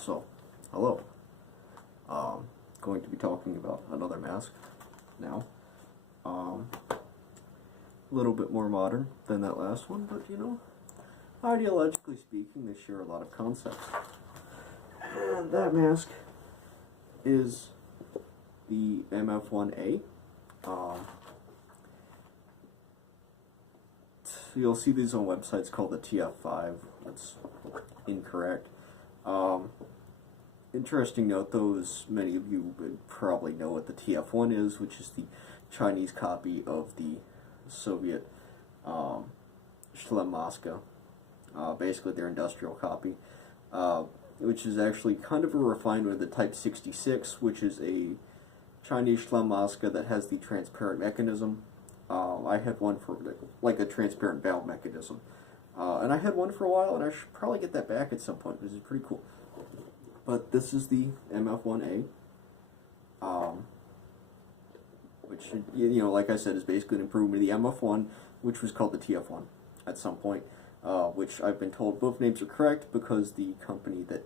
So, hello. Going to be talking about another mask now. A little bit more modern than that last one, but you know, ideologically speaking, they share a lot of concepts. And that mask is the MF-1A. You'll see these on websites called the TF5. That's incorrect. Interesting note, though, is many of you would probably know what the TF1 is, which is the Chinese copy of the Soviet Maska, basically their industrial copy, which is actually kind of a refinement of the Type 66, which is a Chinese Maska that has the transparent mechanism. I had one for like a transparent valve mechanism, and I had one for a while, and I should probably get that back at some point because it's pretty cool. But this is the MF-1A, which, you know, like I said, is basically an improvement of the MF-1, which was called the TF-1 at some point, which I've been told both names are correct because the company that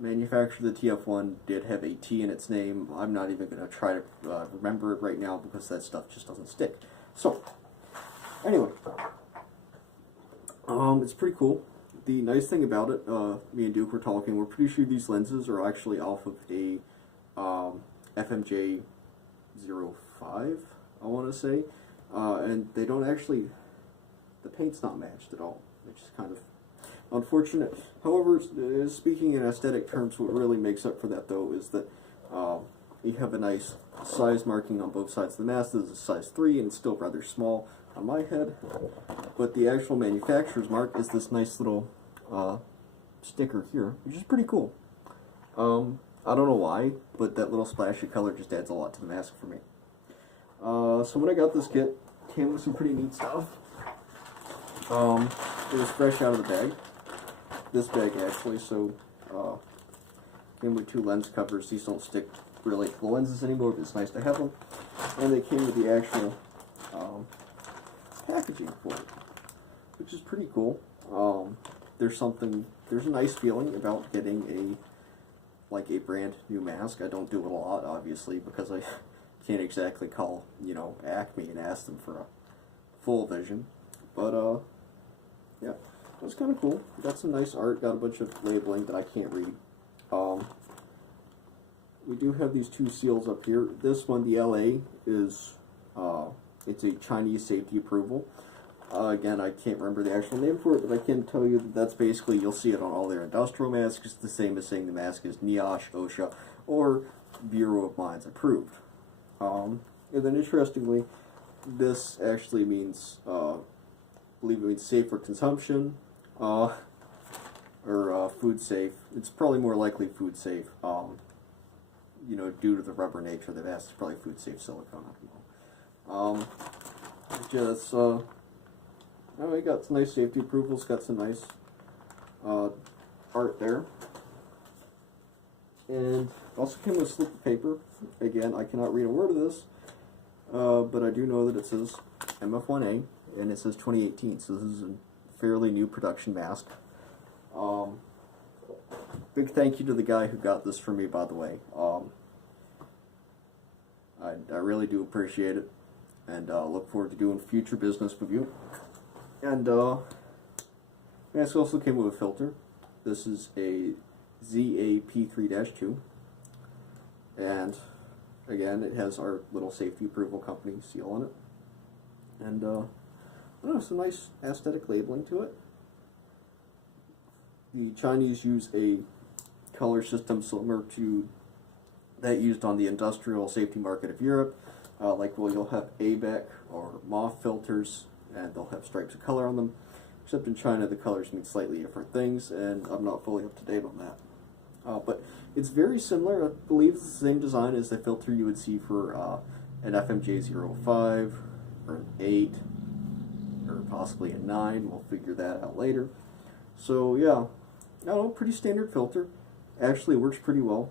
manufactured the TF-1 did have a T in its name. I'm not even going to try to remember it right now because that stuff just doesn't stick. So, anyway, it's pretty cool. The nice thing about it, me and Duke were talking, we're pretty sure these lenses are actually off of a FMJ 05, I want to say, and they don't actually, the paint's not matched at all, which is kind of unfortunate. However, speaking in aesthetic terms, what really makes up for that, though, is that you have a nice size marking on both sides of the mask. This is a size 3, and it's still rather small on my head, but the actual manufacturer's mark is this nice little sticker here, which is pretty cool. I don't know why, but that little splash of color just adds a lot to the mask for me. So when I got this kit, it came with some pretty neat stuff. It was fresh out of the bag. This bag, actually, so came with 2 lens covers. These don't stick really to the lenses anymore, but it's nice to have them. And they came with the actual packaging for it, which is pretty cool. There's a nice feeling about getting a brand new mask. I don't do it a lot, obviously, because I can't exactly call, you know, Acme and ask them for a full vision. But, yeah, it was kind of cool. Got some nice art, got a bunch of labeling that I can't read. We do have these 2 seals up here. This one, the LA, is, it's a Chinese safety approval. Again, I can't remember the actual name for it, but I can tell you that that's basically, you'll see it on all their industrial masks. It's the same as saying the mask is NIOSH, OSHA, or Bureau of Mines approved. And then interestingly, this actually means, I believe it means safe for consumption, or food safe. It's probably more likely food safe, you know, due to the rubber nature of the mask. It's probably food safe silicone, I don't know. We got some nice safety approvals, got some nice art there. And also came with a slip of paper. Again, I cannot read a word of this, but I do know that it says MF-1A, and it says 2018, so this is a fairly new production mask. Big thank you to the guy who got this for me, by the way. I really do appreciate it, and look forward to doing future business with you. And mask also came with a filter. This is a ZAP3-2, and again, it has our little safety approval company seal on it. And I don't know, some nice aesthetic labeling to it. The Chinese use a color system similar to that used on the industrial safety market of Europe. You'll have ABEC or MOF filters, and they'll have stripes of color on them. Except in China, the colors mean slightly different things, and I'm not fully up to date on that. But it's very similar. I believe it's the same design as the filter you would see for an FMJ 05, or an 8, or possibly a 9. We'll figure that out later. So yeah, I don't know, pretty standard filter. Actually works pretty well.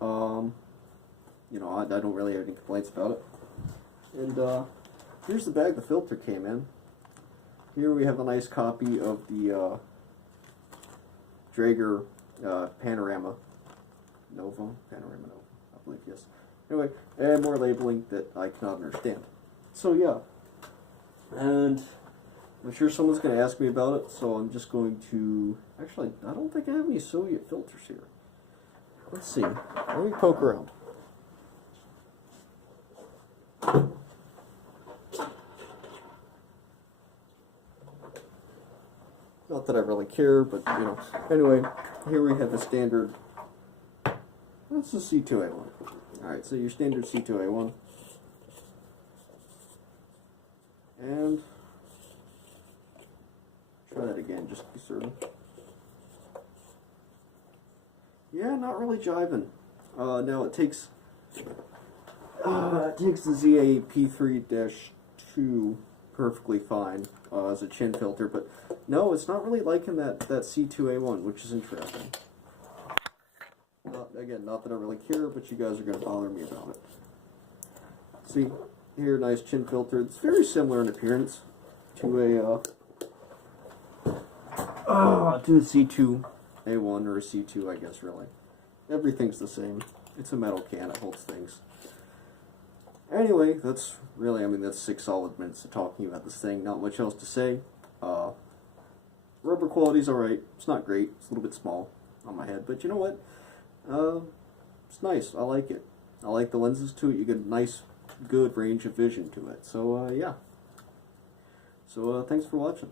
You know, I don't really have any complaints about it. And here's the bag the filter came in. Here we have a nice copy of the Draeger Panorama Nova, I believe, yes. Anyway, and more labeling that I cannot understand. So yeah, and I'm sure someone's going to ask me about it, so I'm just going to, actually, I don't think I have any Soviet filters here. Let's see, let me poke around. Not that I really care, but, you know. Anyway, here we have the standard, that's the C2A1. Alright, so your standard C2A1. And try that again, just to be certain. Yeah, not really jiving. Now it takes the ZA P3-2 perfectly fine as a chin filter, but no, it's not really liking that C2A1, which is interesting. Again, not that I really care, but you guys are going to bother me about it. See, here, nice chin filter. It's very similar in appearance to a C2A1 or a C2, I guess, really. Everything's the same. It's a metal can, it holds things. Anyway, that's really, I mean, that's 6 solid minutes of talking about this thing. Not much else to say. Rubber quality's alright. It's not great. It's a little bit small on my head, but you know what? It's nice. I like it. I like the lenses to it. You get a nice, good range of vision to it. So, yeah. So, thanks for watching.